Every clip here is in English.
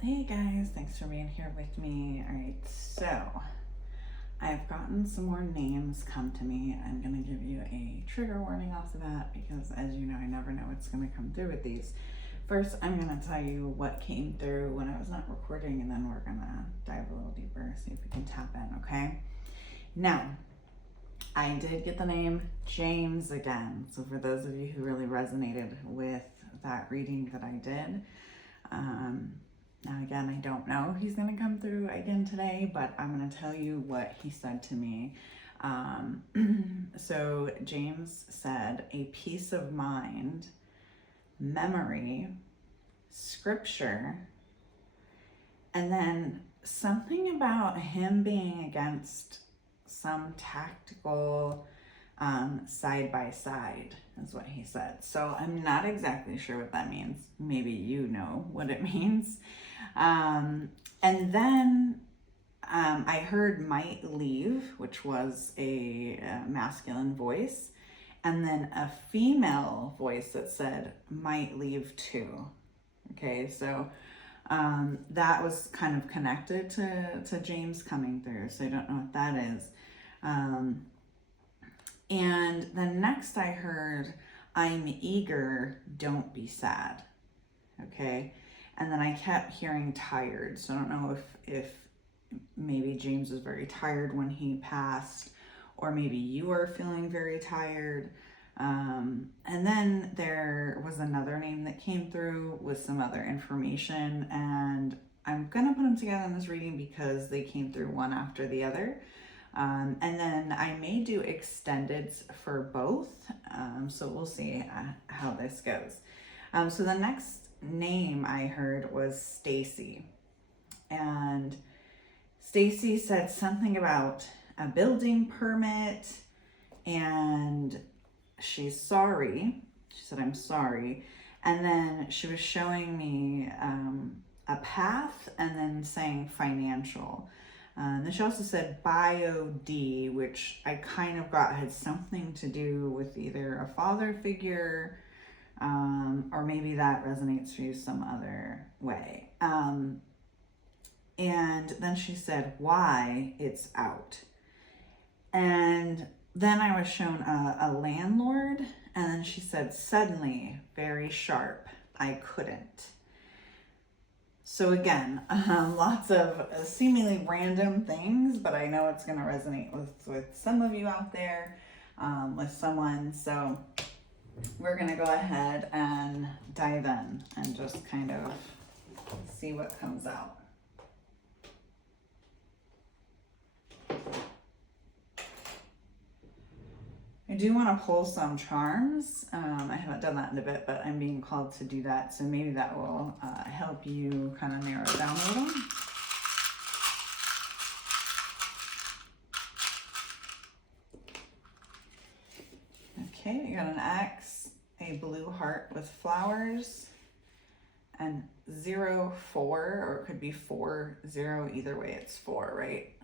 Hey guys, thanks for being here with me. All right, so I've gotten some more names come to me. I'm gonna give you a trigger warning off the bat because, as you know, I never know what's gonna come through with these. First, I'm gonna tell you what came through when I was not recording, and then we're gonna dive a little deeper, see if we can tap in, okay? Now, I did get the name James again. So for those of you who really resonated with that reading that I did, now again, I don't know if he's going to come through again today, but I'm going to tell you what he said to me. So James said, a peace of mind, memory, scripture, and then something about him being against some tactical side by side is what he said. So I'm not exactly sure what that means. Maybe you know what it means. And then I heard might leave, which was a masculine voice, and then a female voice that said might leave too. Okay, so that was kind of connected to James coming through. So I don't know what that is. And then next I heard, I'm eager, don't be sad. Okay. And then I kept hearing tired. So I don't know if maybe James was very tired when he passed, or maybe you are feeling very tired. And then there was another name that came through with some other information, and I'm going to put them together in this reading because they came through one after the other. And then I may do extendeds for both. So we'll see how this goes. So the next name I heard was Stacy. And Stacy said something about a building permit, and she's sorry. She said, I'm sorry. And then she was showing me a path and then saying financial. Then she also said bio D, which I kind of got had something to do with either a father figure, or maybe that resonates for you some other way. And then she said, why it's out. And then I was shown a landlord, and then she said, suddenly, very sharp, I couldn't. So again, lots of seemingly random things, but I know it's going to resonate with some of you out there, with someone. So we're going to go ahead and dive in and just kind of see what comes out. I do want to pull some charms. I haven't done that in a bit, but I'm being called to do that. So maybe that will help you kind of narrow it down a little. Okay, you got an X, a blue heart with flowers, and 0, 4, or it could be 4, 0. Either way, it's 4, right?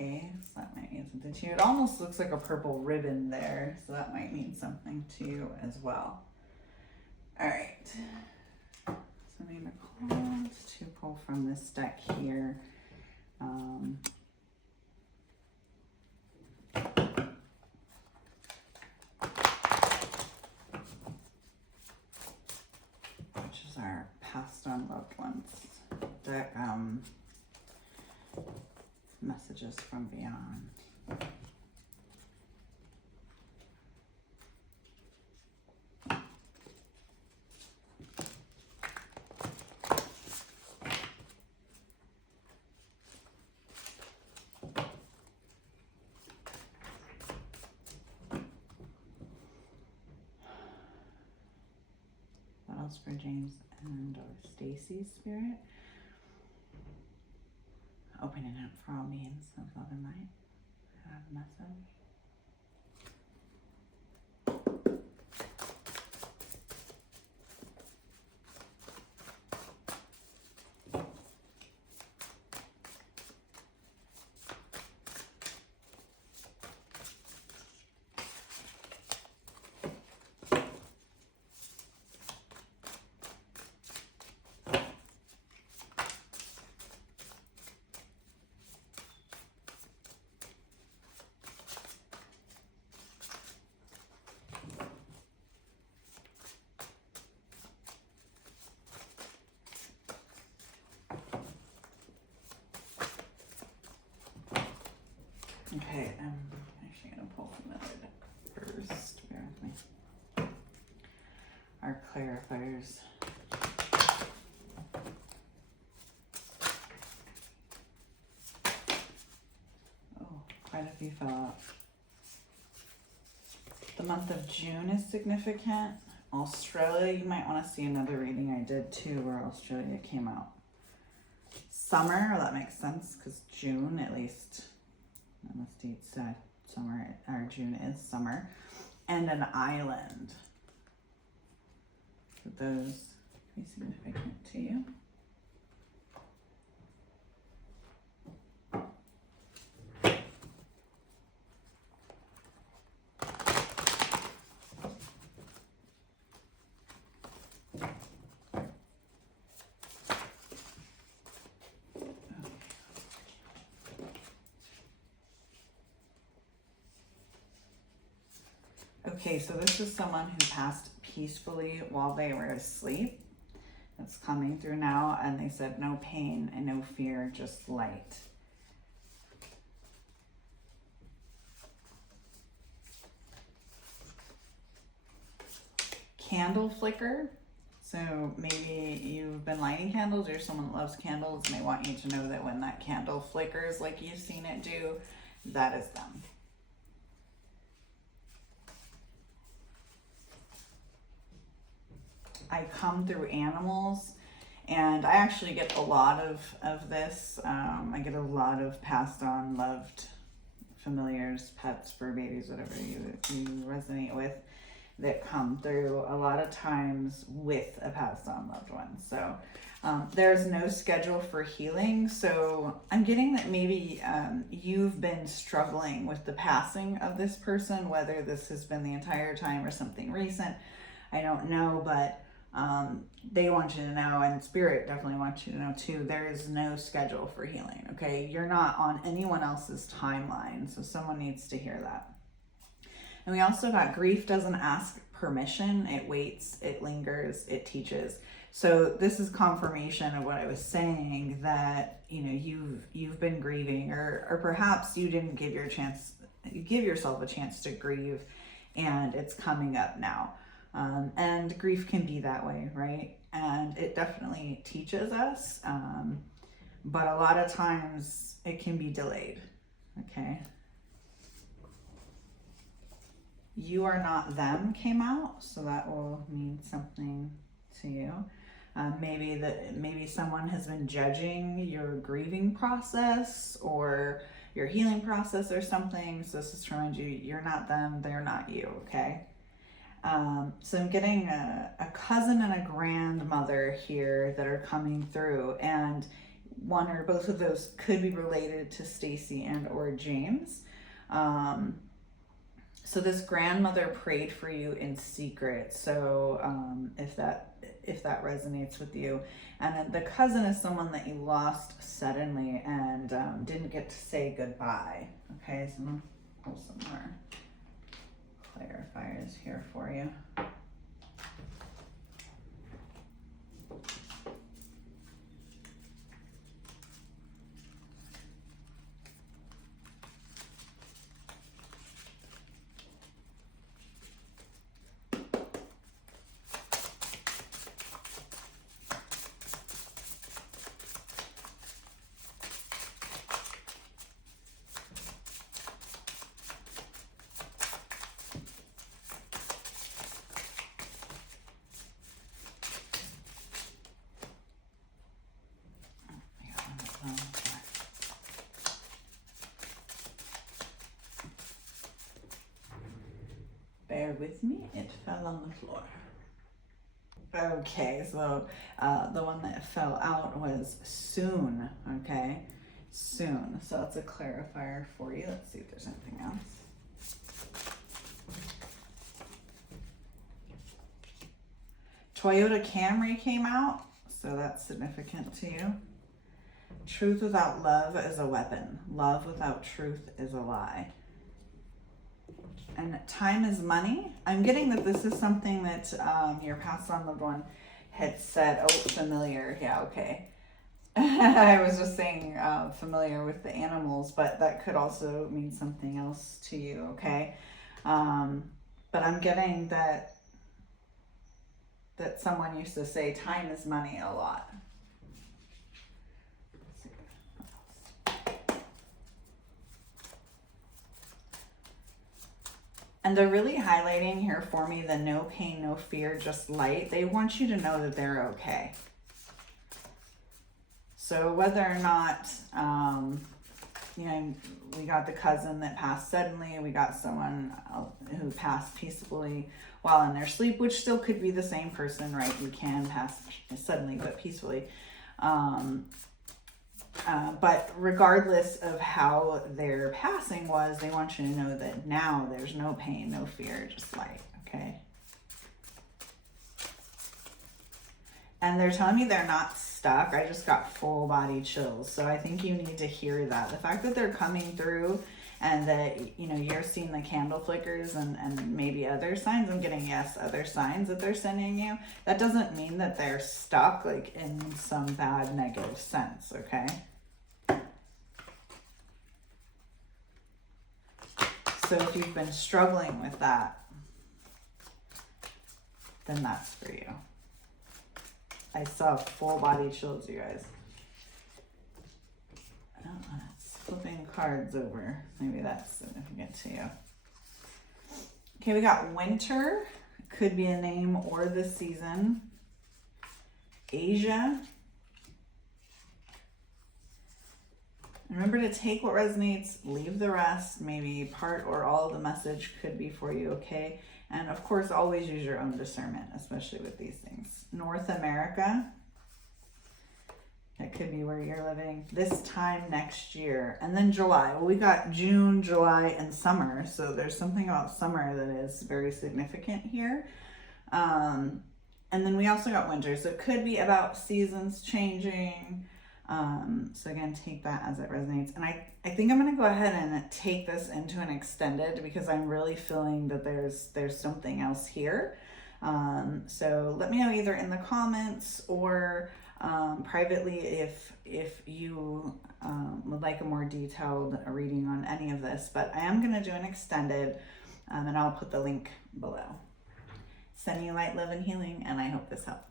Okay, so that might mean something to you. It almost looks like a purple ribbon there, so that might mean something to you as well. All right, so I'm going to call to pull from this deck here. Which is our passed on loved ones deck. Messages from beyond. What else for James and Stacy's spirit? Opening up for all means of love and light. I have a message. Okay, I'm actually going to pull familiar first. Bear with me. Our clarifiers. Oh, quite a few fell out. The month of June is significant. Australia, you might want to see another reading I did too where Australia came out. Summer, that makes sense because June, at least, and the state said summer, or June is summer. And an island. Would those be significant to you? Okay, so this is someone who passed peacefully while they were asleep. That's coming through now, and they said no pain and no fear, just light. Candle flicker. So maybe you've been lighting candles, or someone loves candles, and they want you to know that when that candle flickers like you've seen it do, that is them. I come through animals, and I actually get a lot of this. I get a lot of passed on, loved familiars, pets, fur babies, whatever you resonate with, that come through a lot of times with a passed on loved one. So there's no schedule for healing. So I'm getting that maybe you've been struggling with the passing of this person, whether this has been the entire time or something recent. I don't know, but they want you to know, and Spirit definitely wants you to know too, there is no schedule for healing, okay? You're not on anyone else's timeline, so someone needs to hear that. And we also got grief doesn't ask permission, it waits, it lingers, it teaches. So this is confirmation of what I was saying, that you've been grieving, or perhaps you didn't give yourself a chance to grieve, and it's coming up now. And grief can be that way, right? And it definitely teaches us, but a lot of times it can be delayed, okay? You are not them came out, so that will mean something to you. Maybe someone has been judging your grieving process or your healing process or something, so this is to remind you, you're not them, they're not you, okay? So I'm getting a cousin and a grandmother here that are coming through, and one or both of those could be related to Stacy and or James. So this grandmother prayed for you in secret. So if that resonates with you. And then the cousin is someone that you lost suddenly and didn't get to say goodbye. Okay, so I'm gonna pull some more clarifiers here for you. Bear with me, it fell on the floor. Okay, so the one that fell out was soon, okay? Soon. So that's a clarifier for you. Let's see if there's anything else. Toyota Camry came out, so that's significant to you. Truth without love is a weapon. Love without truth is a lie. And time is money. I'm getting that this is something that your passed on loved one had said. Oh, familiar. Yeah, okay. I was just saying familiar with the animals, but that could also mean something else to you, okay? But I'm getting that someone used to say time is money a lot. And they're really highlighting here for me the no pain, no fear, just light. They want you to know that they're okay. So whether or not, you know, we got the cousin that passed suddenly, we got someone who passed peacefully while in their sleep, which still could be the same person, right? You can pass suddenly but peacefully. But regardless of how their passing was, they want you to know that now there's no pain, no fear, just light, okay? And they're telling me they're not stuck. I just got full body chills. So I think you need to hear that. The fact that they're coming through and that, you know, you're seeing the candle flickers and maybe other signs. I'm getting, yes, other signs that they're sending you. That doesn't mean that they're stuck, like in some bad negative sense, okay? So if you've been struggling with that, then that's for you. I saw full body chills, you guys. Oh, it's flipping cards over. Maybe that's significant to you. Okay, we got winter. Could be a name or the season. Asia. Remember to take what resonates, leave the rest. Maybe part or all of the message could be for you, okay? And of course, always use your own discernment, especially with these things. North America. That could be where you're living this time next year. And then July. Well, we got June, July, and summer. So there's something about summer that is very significant here. And then we also got winter. So it could be about seasons changing. So again, take that as it resonates. And I think I'm going to go ahead and take this into an extended because I'm really feeling that there's something else here. So let me know either in the comments or privately if you would like a more detailed reading on any of this. But I am going to do an extended and I'll put the link below. Sending you light, love, and healing, and I hope this helps.